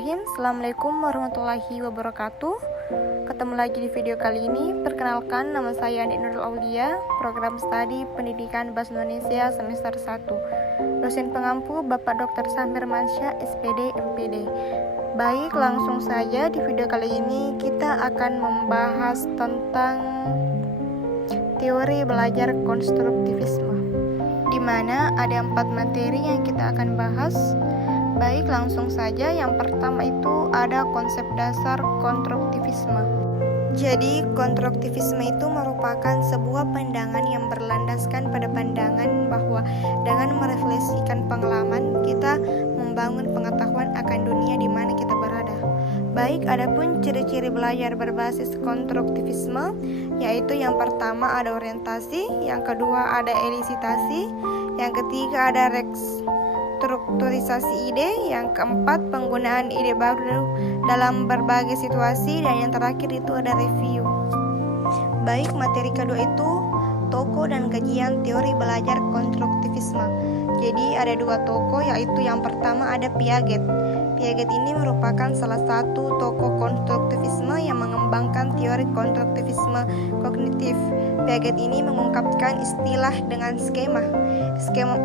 Bismillahirrahmanirrahim. Assalamualaikum warahmatullahi wabarakatuh. Ketemu lagi di video kali ini. Perkenalkan, nama saya Andi Nurul Aulia, program studi Pendidikan Bahasa Indonesia semester 1. Dosen pengampu Bapak Dr. Samir Mansyah, SPD, MPD. Baik, langsung saja di video kali ini kita akan membahas tentang teori belajar konstruktivisme, di mana ada 4 materi yang kita akan bahas. Baik, langsung saja. Yang pertama itu ada konsep dasar konstruktivisme. Jadi, konstruktivisme itu merupakan sebuah pandangan yang berlandaskan pada pandangan bahwa dengan merefleksikan pengalaman, kita membangun pengetahuan akan dunia di mana kita berada. Baik, adapun ciri-ciri belajar berbasis konstruktivisme, yaitu yang pertama ada orientasi, yang kedua ada elisitasi, yang ketiga ada strukturisasi ide, yang keempat penggunaan ide baru dalam berbagai situasi, dan yang terakhir itu ada review. Baik, materi kedua itu tokoh dan kajian teori belajar konstruktivisme. Jadi ada 2 tokoh, yaitu yang pertama ada Piaget. Piaget ini merupakan salah satu tokoh konstruktivisme yang mengembangkan teori konstruktivisme kognitif. Piaget ini mengungkapkan istilah dengan skema.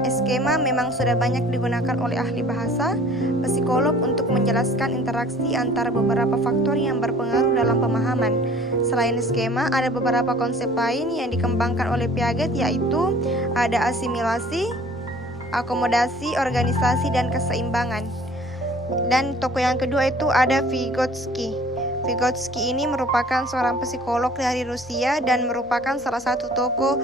Skema memang sudah banyak digunakan oleh ahli bahasa, psikolog untuk menjelaskan interaksi antara beberapa faktor yang berpengaruh dalam pemahaman. Selain skema, ada beberapa konsep lain yang dikembangkan oleh Piaget, yaitu ada asimilasi, akomodasi, organisasi, dan keseimbangan. Dan tokoh yang kedua itu ada Vygotsky. Vygotsky ini merupakan seorang psikolog dari Rusia dan merupakan salah satu tokoh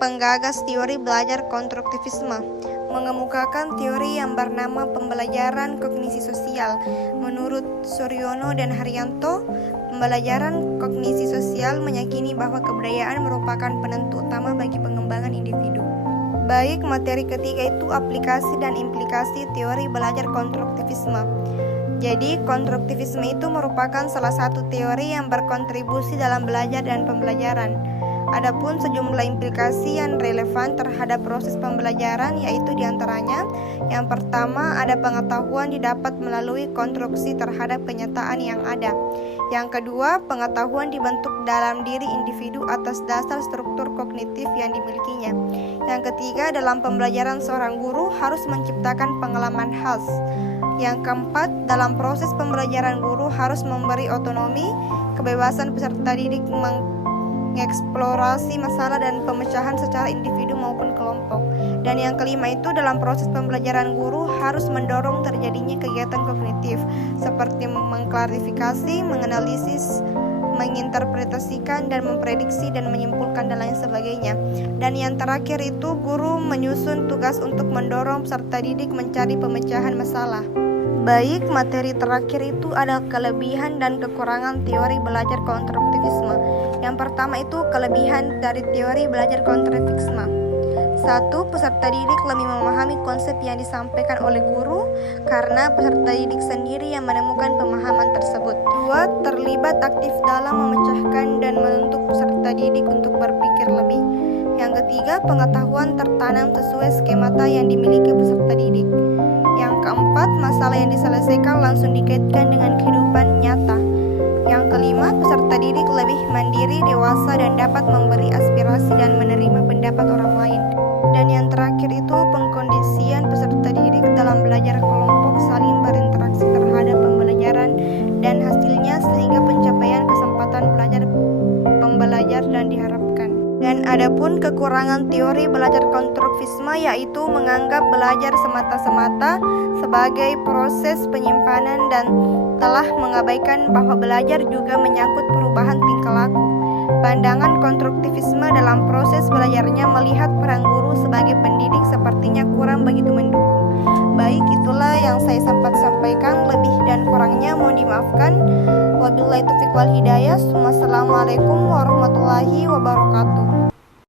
penggagas teori belajar konstruktivisme, mengemukakan teori yang bernama pembelajaran kognisi sosial. Menurut Suryono dan Haryanto, pembelajaran kognisi sosial meyakini bahwa kebudayaan merupakan penentu utama bagi pengembangan individu. Baik, materi ketiga itu aplikasi dan implikasi teori belajar konstruktivisme. Jadi, konstruktivisme itu merupakan salah satu teori yang berkontribusi dalam belajar dan pembelajaran. Adapun sejumlah implikasi yang relevan terhadap proses pembelajaran, yaitu diantaranya yang pertama ada pengetahuan didapat melalui konstruksi terhadap kenyataan yang ada. Yang kedua, pengetahuan dibentuk dalam diri individu atas dasar struktur kognitif yang dimilikinya. Yang ketiga, dalam pembelajaran seorang guru harus menciptakan pengalaman khas. Yang keempat, dalam proses pembelajaran guru harus memberi otonomi, kebebasan peserta didik mengeksplorasi masalah dan pemecahan secara individu maupun kelompok. Dan yang kelima itu dalam proses pembelajaran guru harus mendorong terjadinya kegiatan kognitif seperti mengklarifikasi, menganalisis, menginterpretasikan, dan memprediksi dan menyimpulkan dan lain sebagainya. Dan yang terakhir itu guru menyusun tugas untuk mendorong peserta didik mencari pemecahan masalah. Baik, materi terakhir itu ada kelebihan dan kekurangan teori belajar konstruktivisme. Yang pertama itu kelebihan dari teori belajar konstruktivisme. 1. Peserta didik lebih memahami konsep yang disampaikan oleh guru karena peserta didik sendiri yang menemukan pemahaman tersebut. 2. Terlibat aktif dalam memecahkan dan menuntut peserta didik untuk berpikir lebih. Yang ketiga, pengetahuan tertanam sesuai skemata yang dimiliki peserta didik. Yang keempat, masalah yang diselesaikan langsung dikaitkan dengan kehidupan nyata. Yang kelima, peserta didik lebih mandiri, dewasa, dan dapat memberi aspirasi dan menerima pendapat orang lain. Dan yang terakhir itu pengkondisian peserta didik dalam belajar kelompok saling berinteraksi terhadap pembelajaran dan hasilnya sehingga pencapaian kesempatan belajar pembelajar dan diharapkan. Dan adapun kekurangan teori belajar konstruktivisme, yaitu menganggap belajar semata-mata sebagai proses penyimpanan dan telah mengabaikan bahwa belajar juga menyangkut perubahan tingkah laku. Pandangan konstruktivisme dalam proses belajarnya melihat peran guru sebagai pendidik sepertinya kurang begitu mendukung. Baik, itulah yang saya sempat sampaikan. Lebih dan kurangnya mohon dimaafkan. Wabillahi taufiq wal hidayah. Wassalamualaikum warahmatullahi wabarakatuh.